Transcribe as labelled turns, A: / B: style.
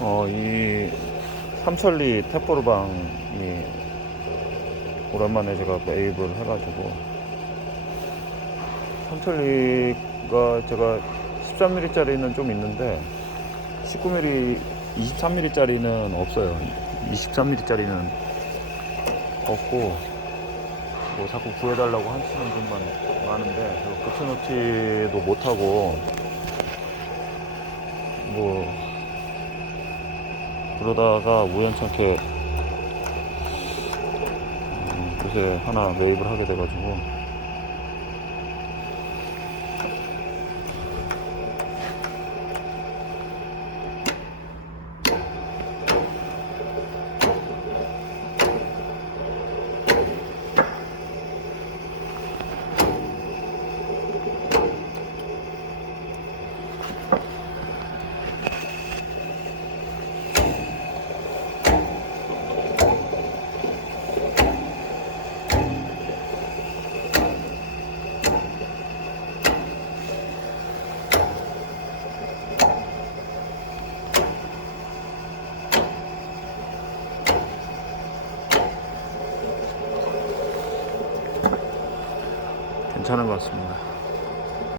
A: 어, 이 삼천리 탭보르방이 오랜만에 제가 매입을 해가지고 삼천리가 제가 13mm짜리는 좀 있는데 19mm, 23mm짜리는 없어요. 23mm짜리는 없고 뭐 자꾸 구해달라고 하시는 분만 많은데 저 고쳐놓지도 못하고 뭐 그러다가 우연찮게 음, 요새 하나 매입을 하게 돼가지고 괜찮은 것 같습니다.